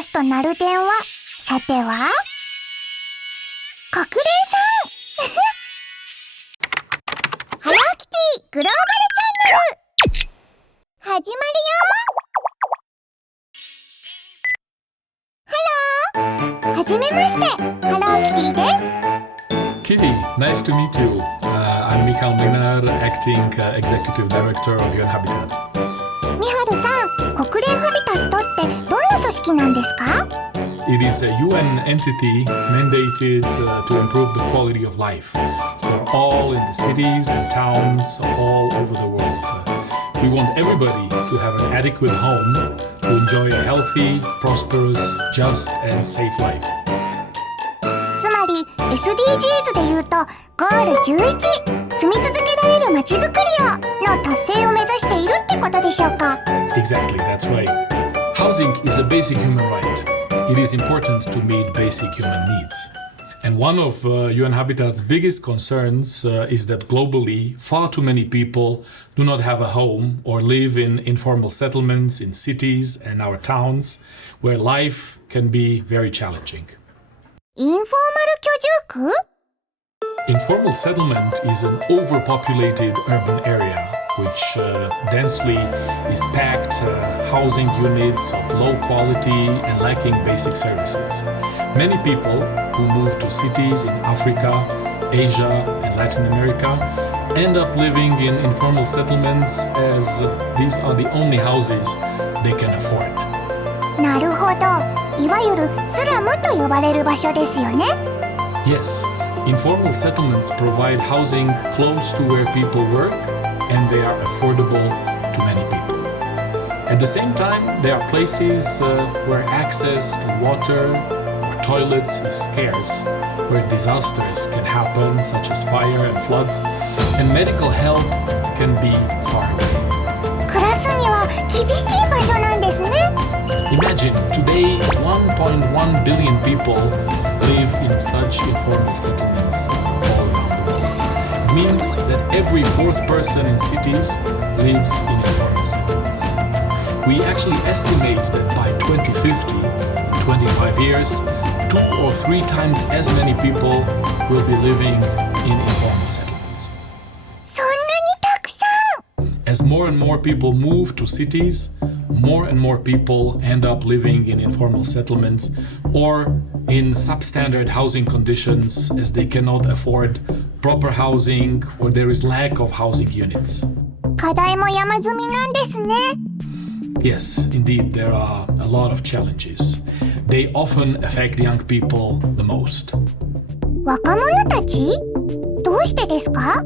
ますと鳴る電話。さては国連さんハローキティグローバルチャンネル始まるよ。はじめまして、ハローキティです。Kitty, nice to meet you. I'm Michael Minar, acting executive director of UN Habitat. ミハルさん、国連ハビタットってどんな組織なんですか？ It is a UN entity mandated to improve the quality of life for all in the cities and towns all over the world. We want everybody to have an adequate home to enjoy a healthy, prosperous, just and safe life. つまり SDGs で言うとゴール11住み続けられるまちづくりをの達成を目指しているってことでしょうか？ Exactly, that's right. Housing is a basic human right. It is important to meet basic human needs. And one of UN Habitat's biggest concerns is that globally, far too many people do not have a home or live in informal settlements in cities and our towns where life can be very challenging. インフォーマル居住区？ Informal settlement is an overpopulated urban area which densely is packed housing units of low quality and lacking basic services. Many people who move to cities in Africa, Asia, and Latin America end up living in informal settlements as these are the only houses they can afford. なるほど。いわゆるスラムと呼ばれる場所ですよね。Yes, informal settlements provide housing close to where people work and they are affordable to many people. At the same time, there are places where access to water or toilets is scarce, where disasters can happen such as fire and floods, and medical help can be far away. 暮らすには厳しい場所なんですね。Imagine, today 1.1 billion people live in such informal settlements all around the world. It means that every fourth person in cities lives in informal settlements. We actually estimate that by 2050, in 25 years, 2 or 3 times as many people will be living in informal settlements. そんなにたくさん。 As more and more people move to cities, more and more people end up living in informal settlements or in substandard housing conditions as they cannot afford proper housing or there is lack of housing units. 課題も山積みなんですね。Yes, indeed, there are a lot of challenges. They often affect young people the most. 若者たち？どうしてですか？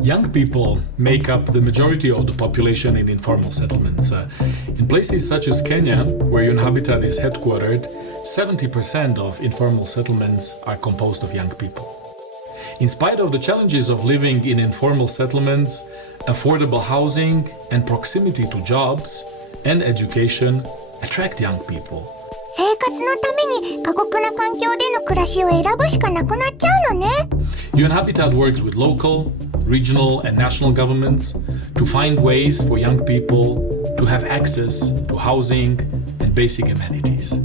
Young people make up the majority of the population in informal settlements. In places such as Kenya, where UN Habitat is headquartered, 70% of informal settlements are composed of young people. In spite of the challenges of living in informal settlements, affordable housing and proximity to jobs and education attract young people. 生活のために過酷な環境での暮らしを選ぶしかなくなっちゃうのね。UN Habitat works with local, regional and national governments to find ways for young people to have access to housing and basic amenities,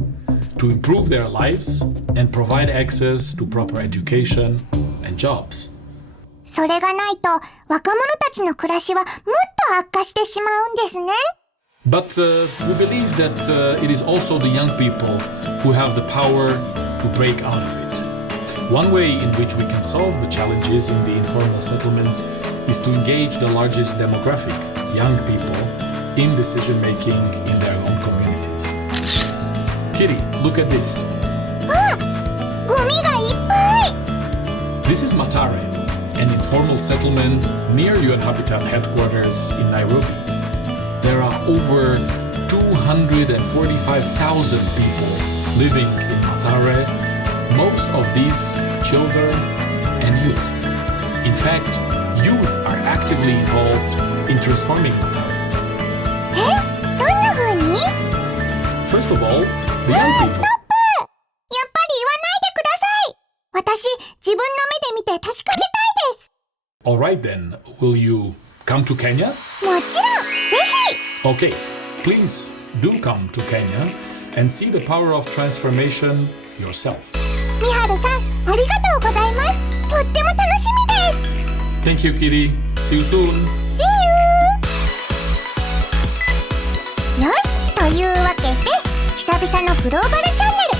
to improve their lives and provide access to proper education and jobs. それがないと若者たちの暮らしはもっと悪化してしまうんですね。But we believe that it is also the young people who have the power to break out of it. One way in which we can solve the challenges in the informal settlements is to engage the largest demographic, young people, in decision-making in their own communities. Kitty, look at this. あ、ゴミがいっぱい。 This is Matare, an informal settlement near UN Habitat headquarters in Nairobi. There are over 245,000 people living in Matare, most of these children and youth. In fact, youth are actively involved in transforming Matare. え、どんな風に？ First of all, the young people. ストップ！やっぱり言わないでください。私、自分の目で見て確かめたいです。 All right then, will you come to Kenya? もちろん、ぜひ。 Okay, please do come to Kenya and see the power of transformation yourself. みはるさん、ありがとうございます。とっても楽しみです。 Thank you, Kitty. See you soon. See you! よし、というわけで久々のグローバルチャンネル